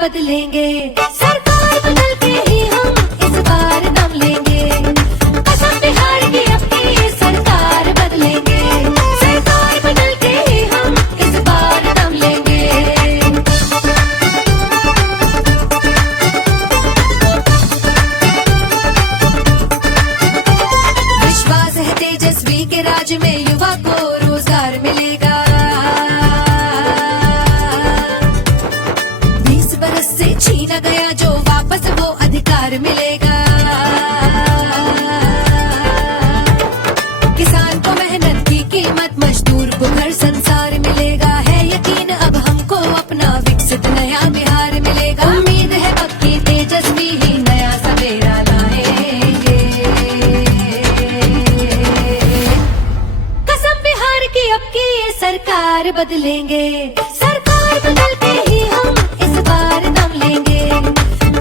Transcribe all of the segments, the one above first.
बदलेंगे, सरकार बदल के ही हम इस बार दम लेंगे। असम बिहार की अपनी सरकार बदलेंगे, सरकार बदल के ही हम इस बार दम लेंगे। विश्वास है तेजस्वी के राज में युवा को रोजगार मिलेगा। 20 बरस से छीना गया जो वापस वो अधिकार मिलेगा। किसान को मेहनत की कीमत, मजदूर को घर संसार मिलेगा। है यकीन अब हमको अपना विकसित नया बिहार मिलेगा। उम्मीद है पक्की तेजस्वी ही नया सवेरा लाएंगे। कसम बिहार की अब की ये सरकार बदलेंगे, सरकार बदल के ही हम इस बार दम लेंगे।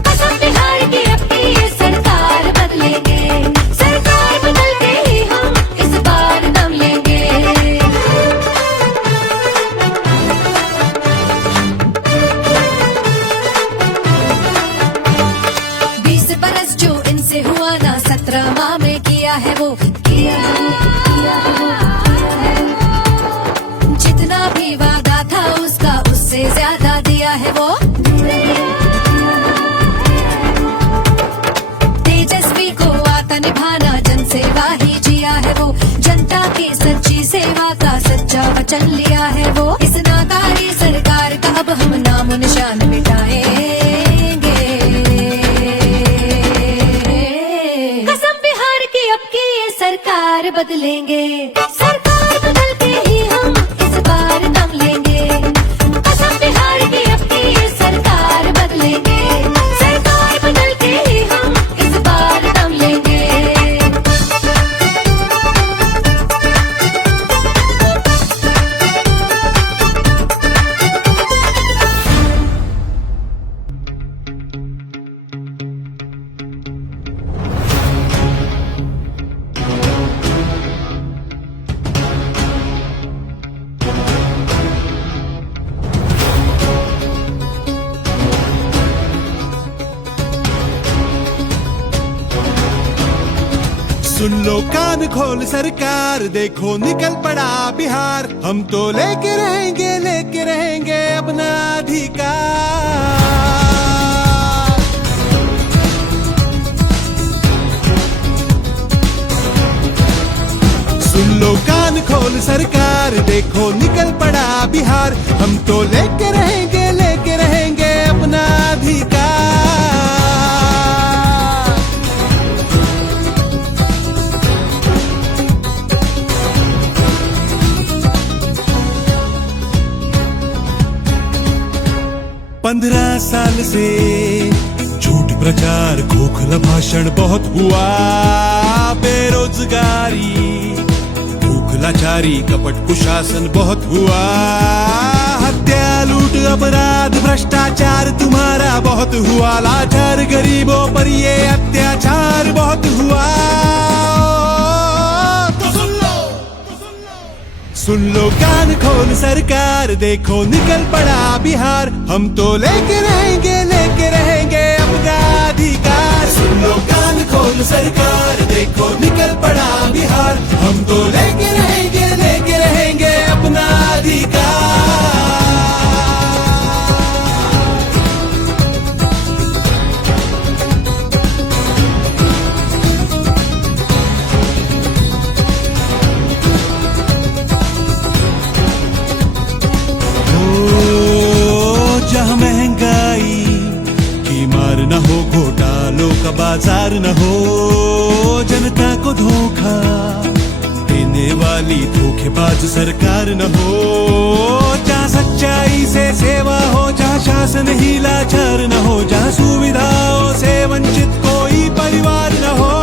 कसम बिहार की अब की ये सरकार बदलेंगे, सरकार बदल के ही हम इस बार दम लेंगे। 20 बरस जो इनसे हुआ ना 17 माह में किया है वो, किया है वो। जितना भी वादा था उसका उससे ज्यादा दिया है वो। तेजस्वी को आता निभाना, जन सेवा ही जिया है वो। जनता की सच्ची सेवा का सच्चा वचन लिया है वो। इस नाकारी सरकार का अब हम नाम निशान मिटाएंगे। कसम बिहार की अब की ये सरकार बदलेंगे, सरकार बदल के ही हम इस बार दम लेंगे। कसम बिहार की अब की ये सरकार बदलेंगे, सरकार बदल के ही हम इस बार दम लेंगे। सुन लो कान खोल सरकार, देखो निकल पड़ा बिहार। हम तो लेके रहेंगे अपना अधिकार। सुन लो कान खोल सरकार, देखो निकल पड़ा बिहार। हम तो लेके रहेंगे अपना अधिकार। पंद्रह साल से झूठ प्रचार, खोखला भाषण बहुत हुआ। बेरोजगारी, भूख लाचारी, कपट कुशासन बहुत हुआ। हत्या, लूट, अपराध, भ्रष्टाचार तुम्हारा बहुत हुआ। लाचार गरीबों पर ये अत्याचार बहुत हुआ। सुन लो कान खोल सरकार, देखो निकल पड़ा बिहार। हम तो लेके रहेंगे अपना अधिकार। सुन लो कान खोल सरकार, देखो निकल पड़ा बिहार। हम तो लेके रहेंगे अपना अधिकार। जहाँ महंगाई की मार न हो, घोटालों का बाजार न हो, जनता को धोखा देने वाली धोखेबाज सरकार न हो। जहाँ सच्चाई से सेवा हो, जहाँ शासन ही लाचार न हो, जहाँ सुविधाओं से वंचित कोई परिवार न हो।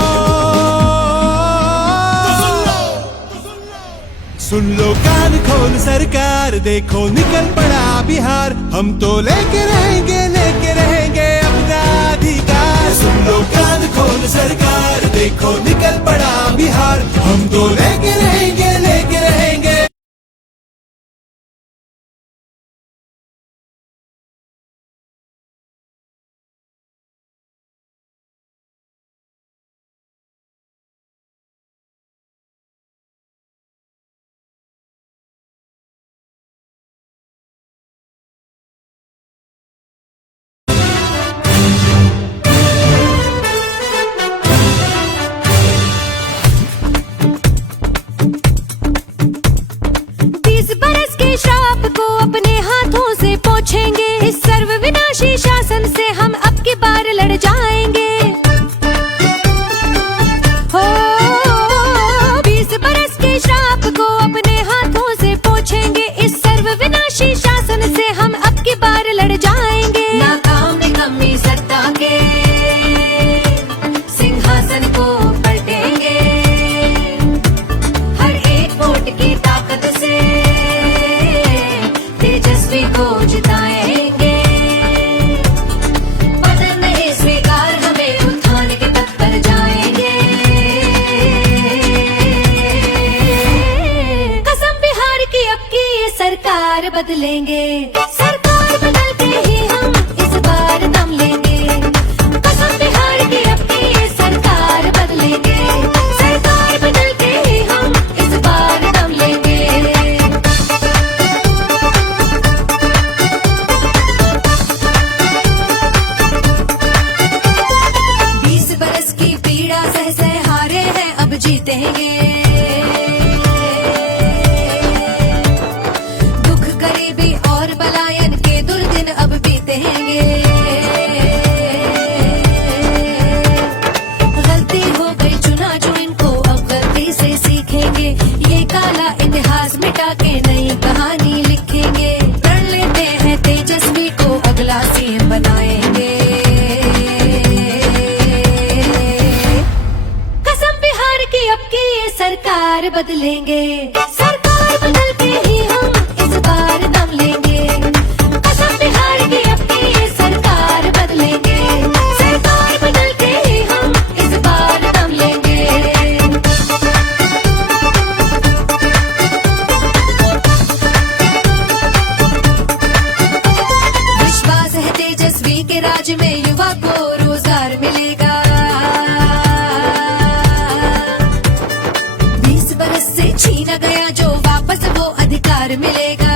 सुन लो कान खोल सरकार, देखो निकल पड़ा बिहार। हम तो लेके रहेंगे अपना अधिकार। सुन लो कान खोल सरकार, देखो निकल पड़ा बिहार। हम तो लेके रहेंगे सरकार बदलेंगे। सरकार बदल के ही हम इस बार दम लेंगे। कसम बिहार की अब की ये सरकार बदलेंगे। सरकार बदल के ही हम इस बार दम लेंगे। 20 बरस की पीड़ा सह सह हारे हैं, अब जीतेंगे। दुख गरीबी और पलायन के दुर्दिन अब बीतेंगे। गलती हो गई चुना जो इनको, अब गलती से सीखेंगे। ये काला इतिहास मिटा के नई कहानी लिखेंगे। प्रण लेते हैं तेजस्वी को अगला सीएम बनाएंगे। कसम बिहार की अब की ये सरकार बदलेंगे। सरकार बदल के ही हम इस बार दम लेंगे। कसम बिहार की अब की ये सरकार बदलेंगे। सरकार बदल के ही हम इस बार दम लेंगे। 'विश्वास है तेजस्वी के राज में युवा को रोजगार मिलेगा। 20 बरस से छीना गया जो वापस वो अधिकार मिलेगा।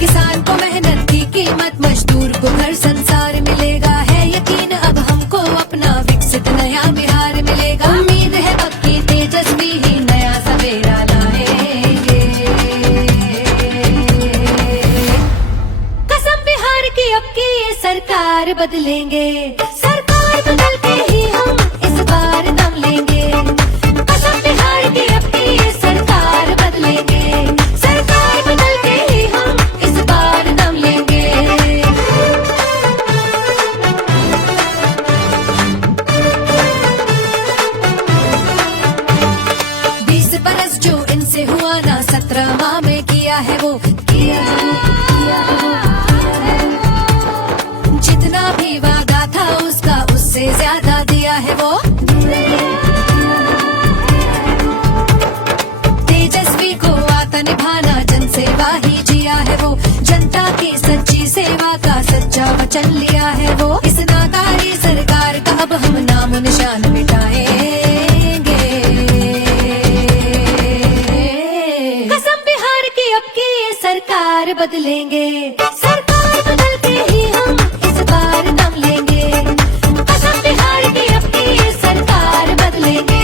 किसान को मेहनत की कीमत, मजदूर को घर संसार मिलेगा। है यकीन अब हमको अपना विकसित नया बिहार मिलेगा। उम्मीद है पक्की तेजस्वी ही नया सवेरा लाएंगे। कसम बिहार की अब की ये सरकार बदलेंगे। सरकार बदल के ही हम इस बार दम लेंगे। कसम बिहार की अब की ये सरकार बदलेंगे। सरकार बदल के ही हम इस बार दम लेंगे। बीस बरस जो इनसे हुआ ना, 17 माह में किया है वो, किया है वो, किया है वो, किया है वो। जितना भी वादा था उसका उससे ज्यादा दिया है वो। तेजस्वी को आता निभाना, जनसेवा ही जिया है वो। जनता की सच्ची सेवा का सच्चा वचन लिया है वो। इस नाकारी सरकार का अब हम नाम निशान मिटाएंगे। कसम बिहार की अब की ये सरकार बदलेंगे। सरकार बदल के ही हम इस बार दम लेंगे। कसम बिहार की अब की ये सरकार बदलेंगे।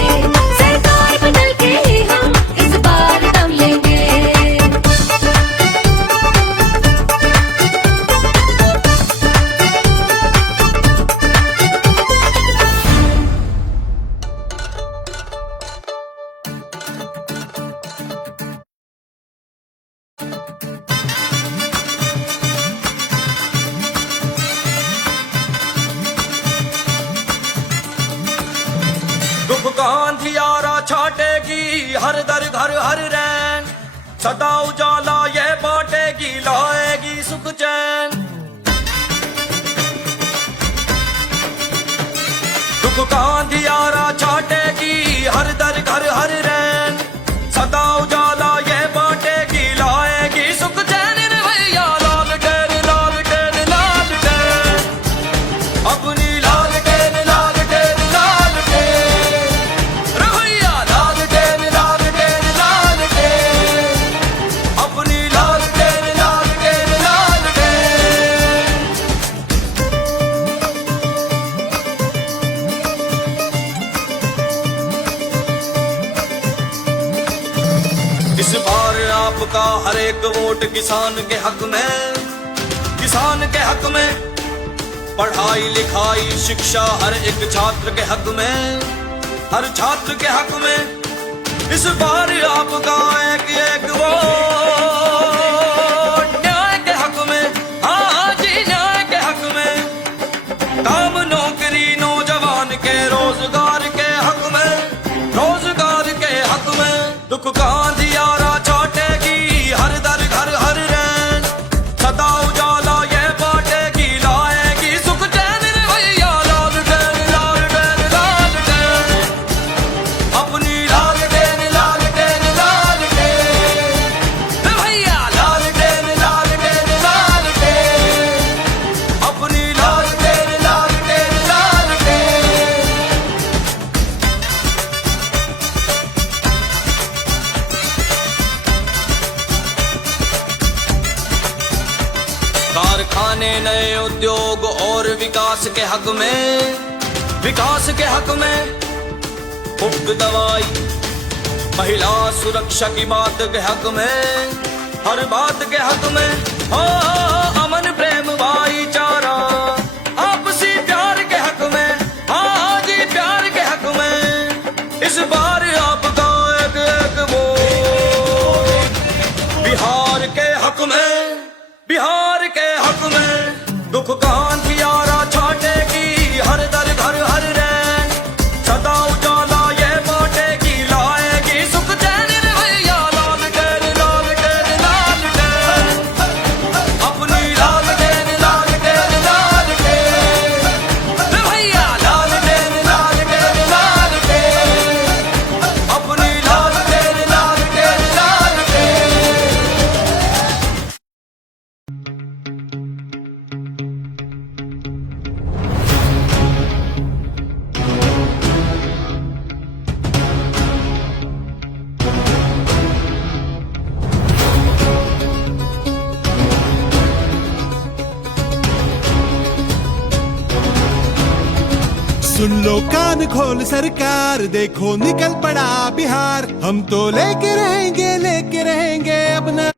सरकार बदल के ही हम इस बार दम लेंगे। दुख का अंधियारा छाटेगी, हर दर घर हर रैन। सदा उजाला ये बांटेगी, लाएगी सुख चैन। दुख का अंधियारा छाटेगी, हर दर घर हर रैन। सदा उजाला ये बांटेगी, लाएगी सुख चैन। रे भैया लाल टेन लाल टेन लाल टेन, अपनी लाल टेन लाल टेन लाल टेन। रे भैया लाल टेन लाल टेन लाल टेन, अपनी लाल टेन लाल टेन लाल टेन। इस बार आपका हर एक वोट किसान के हक में, किसान के हक में। पढ़ाई लिखाई शिक्षा हर एक छात्र के हक में, हर छात्र के हक में। इस बार आपका एक वोट न्याय के हक में। हाँ जी न्याय के हक में। काम नौकरी नौजवान के रोजगार के हक में, रोजगार के हक में। दुख का अंधियारा छाटेगी, हर दर घर हर रैन। सदा उजाला ये बांटेगी, लाएगी सुख चैन। रे भैया लाल टेन लाल टेन लाल टेन, अपनी लाल टेन लाल टेन लाल नए नए उद्योग और विकास के हक में, विकास के हक में मुफ्त दवाई, महिला सुरक्षा की बात के हक में, हर बात के हक में हो अमन प्रेम भाईचारा, आपसी प्यार के हक में, हाँ जी प्यार के हक में। इस बार आपका एक एक वोट बिहार के हक में, बिहार के हक में। दुख का अंधियारा छाटेगी हर दर घर हर रैन, सदा उजाला ये बांटेगी, लाएगी सुख चैन रे भैया। लाल टेन लाल टेन लाल टेन, अपनी लाल टेन लाल टेन लाल टेन रे भैया। लाल टेन लाल टेन लाल टेन, अपनी लाल टेन लाल टेन लाल टेन। सुन लो कान खोल सरकार, देखो निकल पड़ा बिहार, हम तो लेके रहेंगे अपना।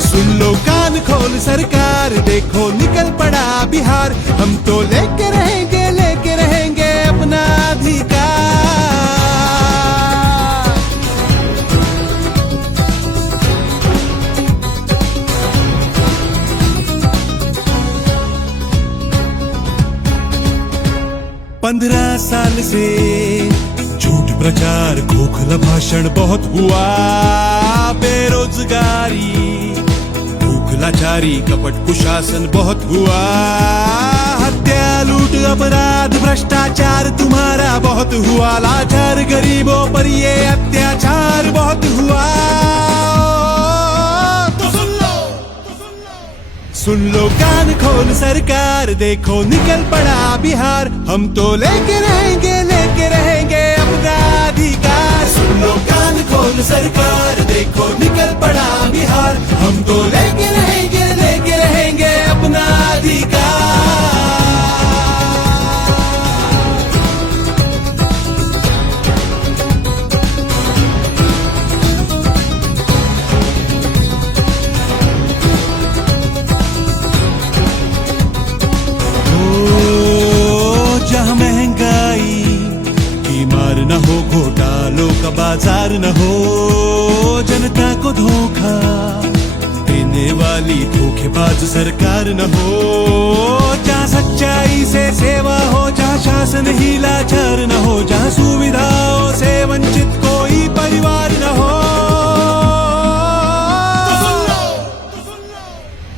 सुन लो कान खोल सरकार, देखो निकल पड़ा बिहार, हम तो लेके रहेंगे अपना अधिकार। पंद्रह साल से झूठ प्रचार खोखला भाषण बहुत हुआ, बेरोजगारी भूख लाचारी कपट कुशासन बहुत हुआ, हत्या लूट अपराध भ्रष्टाचार तुम्हारा बहुत हुआ, लाचार गरीबों पर ये अत्याचार बहुत हुआ। सुन लो कान खोल सरकार, देखो निकल पड़ा बिहार, हम तो लेके रहेंगे अपना अधिकार। सुन लो कान खोल सरकार, देखो निकल पड़ा बिहार, हम तो लेके रहेंगे अपना अधिकार। जहाँ महंगाई की मार न हो, घोटालों का बाजार न हो, जनता को धोखा देने वाली धोखेबाज सरकार न हो, जहाँ सच्चाई से सेवा हो, जहाँ शासन ही लाचार न हो, जहाँ सुविधाओं से वंचित कोई परिवार न हो।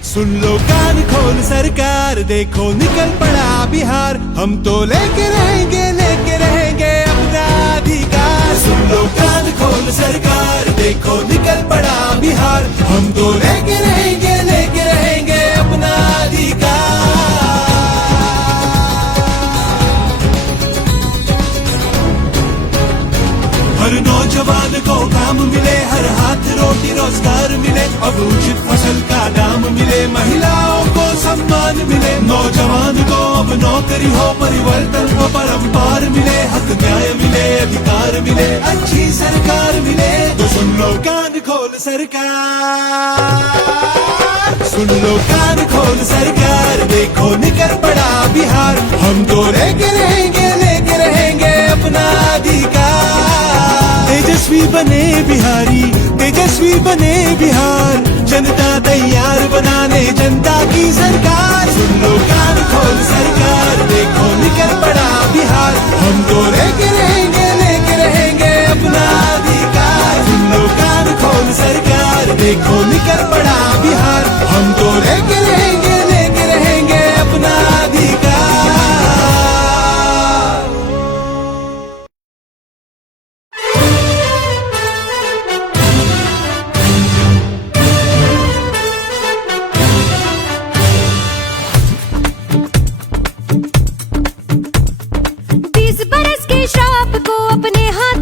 सुन लो कान खोल सरकार, देखो निकल पड़ा बिहार, हम तो लेके रहेंगे अपना अधिकार। सुन लो कान खोल सरकार, देखो निकल पड़ा बिहार, हम तो लेके रहेंगे अपना अधिकार। हर नौजवान को काम मिले, हर हाथ रोटी रोजगार मिले, अब उचित फसल का दाम मिले, महिलाओं को सम्मान मिले, नौजवान को अब नौकरी हो, परिवर्तन को परंपार मिले, हक न्याय मिले, अधिकार मिले, अच्छी सरकार मिले। तो सुन लो कान खोल सरकार, सुन लो कान खोल सरकार, देखो निकल पड़ा बिहार, हम तो लेके रहेंगे अपना अधिकार। तेजस्वी बने बिहारी, तेजस्वी बने बिहार, जनता तैयार बनाने जनता की सरकार। सुन लो कान खोल सरकार, देखो निकल पड़ा बिहार, हम तो लेके रहेंगे अपना अधिकार। सुन लो कान खोल सरकार, देखो निकल पड़ा बिहार, हम तो लेके रहेंगे अपना अधिकार। बरस के श्राप को अपने हाथ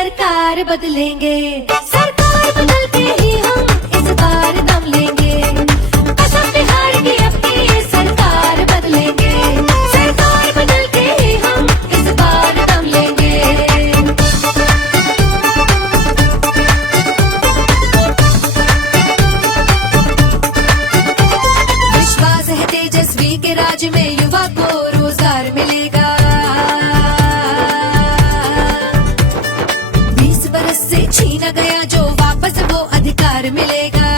सरकार बदलेंगे, सरकार बदल के ही हम इस बार दम लेंगे। असम बिहार की अब की ये सरकार बदलेंगे, सरकार बदल के ही हम इस बार दम लेंगे। विश्वास है तेजस्वी के राज में युवा को रोजगार मिलेगा। 20 बरस से छीना गया जो वापस वो अधिकार मिलेगा।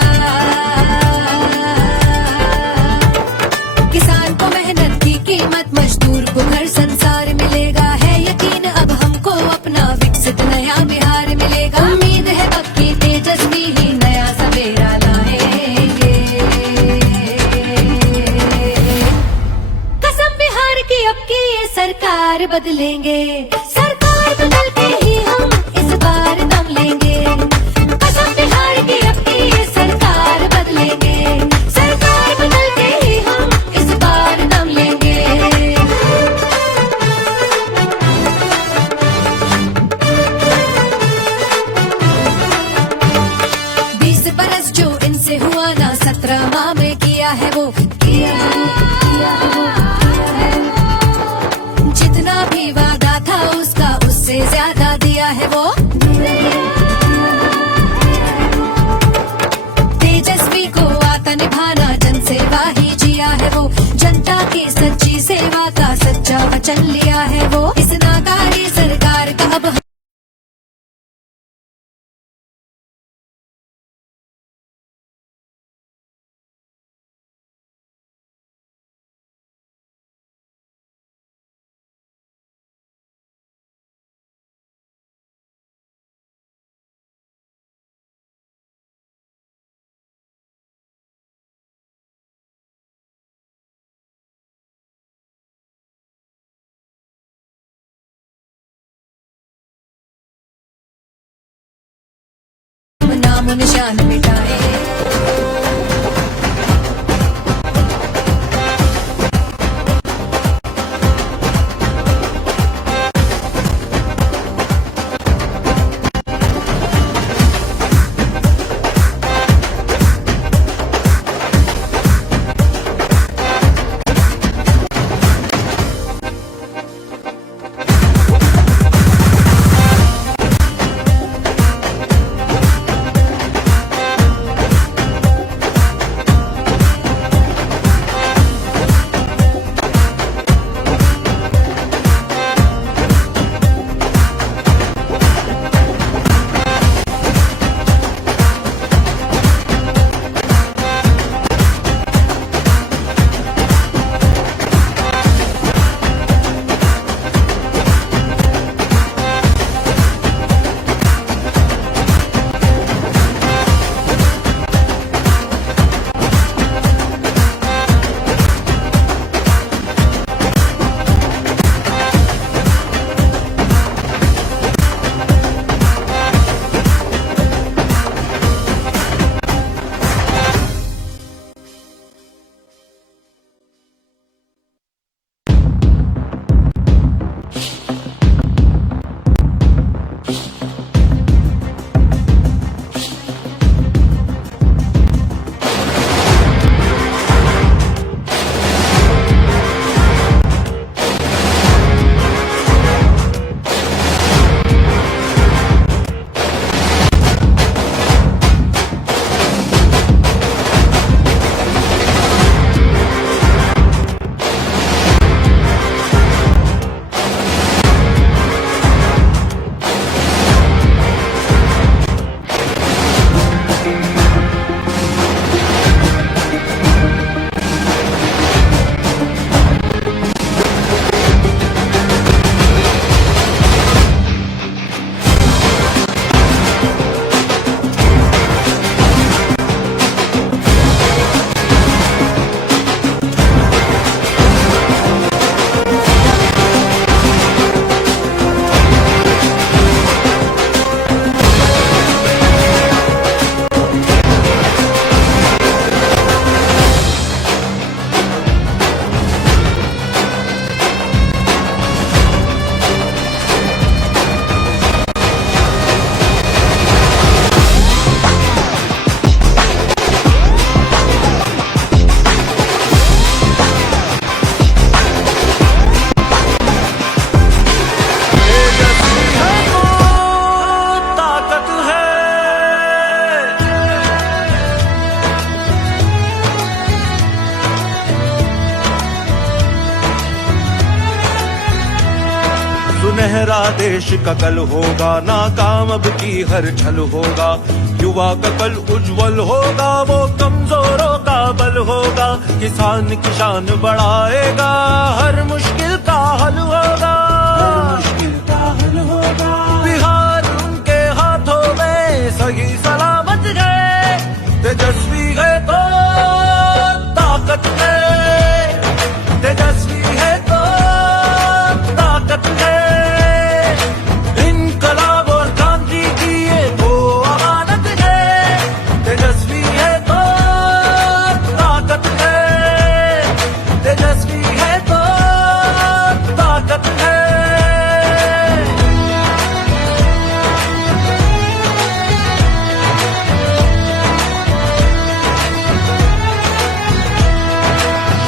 किसान को मेहनत की कीमत, मजदूर को घर संसार मिलेगा। है यकीन अब हमको अपना विकसित नया बिहार मिलेगा। उम्मीद है पक्की तेजस्वी ही नया सवेरा लाएंगे। कसम बिहार की अब की ये सरकार बदलेंगे, सरकार बदल के ही हम इस बार दम लेंगे। कसम बिहार की अब की ये सरकार बदलेंगे, सरकार बदल के ही हम इस बार दम लेंगे। 20 बरस जो इनसे हुआ ना 17 माह में किया है वो, किया है वो, किया है वो। जितना भी वादा था उसका उससे ज्यादा दिया है वो। तेजस्वी को आता निभाना, जन सेवा ही जिया है वो। जनता की सच्ची सेवा का सच्चा वचन लिया है वो। इस नाकारी सरकार का अब नाम निशान मिटाए। सुनहरा देश का कल होगा, नाकाम अब की हर छल होगा। युवा का कल उज्जवल होगा, वो कमजोरों का बल होगा। किसान की शान बढ़ाएगा, हर मुश्किल का हल होगा, हर मुश्किल का हल होगा। बिहार उनके हाथों में सही सलामत है, तेजस्वी है तो ताकत है, तेजस्वी है तो ताकत है। इनकलाब और क्रांति की ये तो अमानत है, तेजस्वी है तो ताकत है, तेजस्वी है तो ताकत है।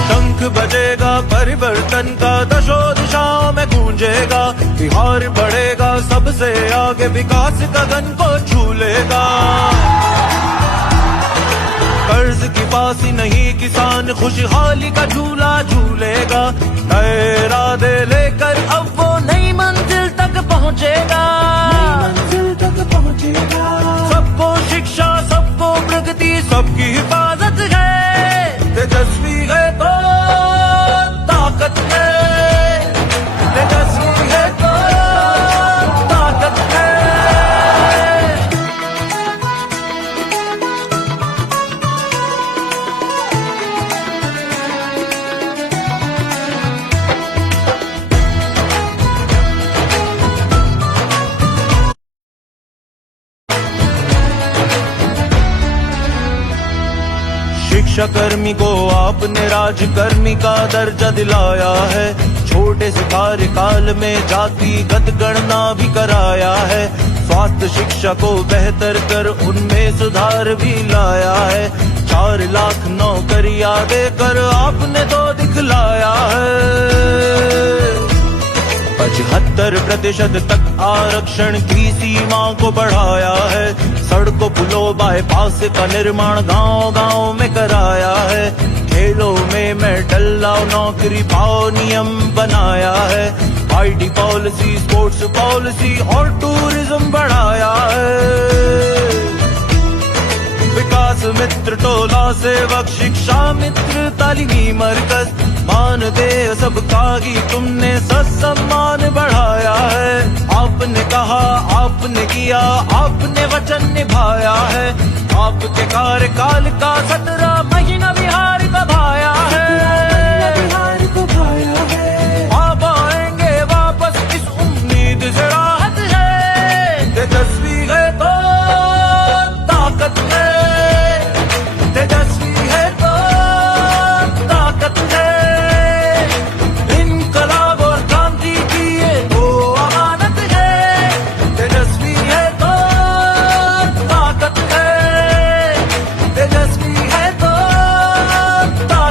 शंख बजेगा परिवर्तन का, दशों दिशाओं में गूंजेगा। बिहार बढ़ेगा सबसे आगे, विकास गगन को छू लेगा। कर्ज की पासी नहीं किसान, खुशहाली का झूला झूलेगा। नए इरादे लेकर अब वो नई मंजिल तक पहुंचेगा, मंजिल तक पहुंचेगा। सबको शिक्षा, सबको प्रगति, सबकी हिफाजत है, तेजस्वी है तो ताकत है, तेजस्वी है तो ताकत है। शिक्षा कर्मी को आपने राजकर्मी का दर्जा दिलाया है। छोटे से कार्यकाल में जातिगत गणना भी कराया है। स्वास्थ्य शिक्षा को बेहतर कर उनमें सुधार भी लाया है। 4 लाख नौकरियां देकर आपने तो दिखलाया है। 75% तक आरक्षण की सीमा को बढ़ाया है। सड़कों पुलों बाईपास का निर्माण गांव-गांव में कराया है। खेलों में मेडल लाओ, नौकरी पाओ नियम बनाया है। आईटी पॉलिसी, स्पोर्ट्स पॉलिसी और टूरिज्म बढ़ाया है। विकास मित्र टोला सेवक, शिक्षा मित्र तालीमी मरकज, मानदेय सबका ही तुमने सम्मान बढ़ाया है। आपने कहा, आपने किया, आपने वचन निभाया है। आपके कार्यकाल का 17 महीना बिहार का भाया है, बिहार को भाया है। आप आएंगे वापस, इस उम्मीद से राहत है, तेजस्वी है तो ताकत है, तेजस्वी है तो ताकत है। इनकलाब और क्रांति की ये तो अमानत है, तेजस्वी है तो ताकत है, तेजस्वी है तो ताकत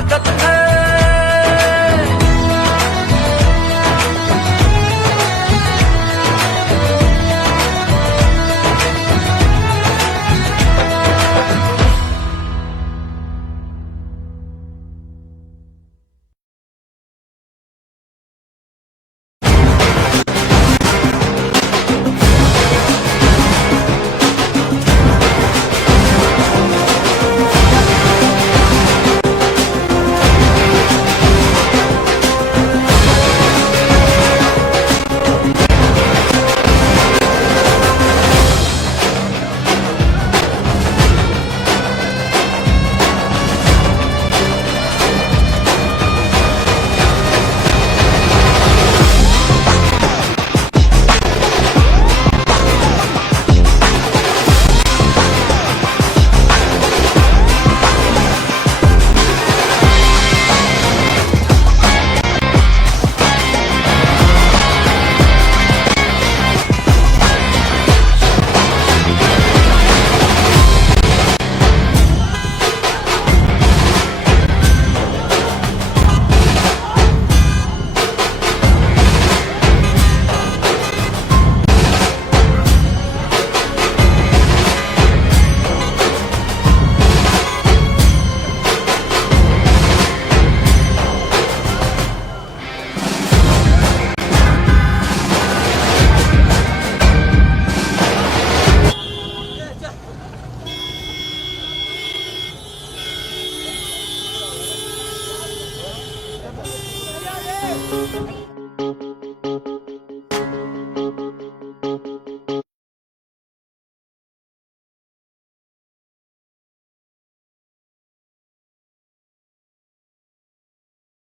Ay,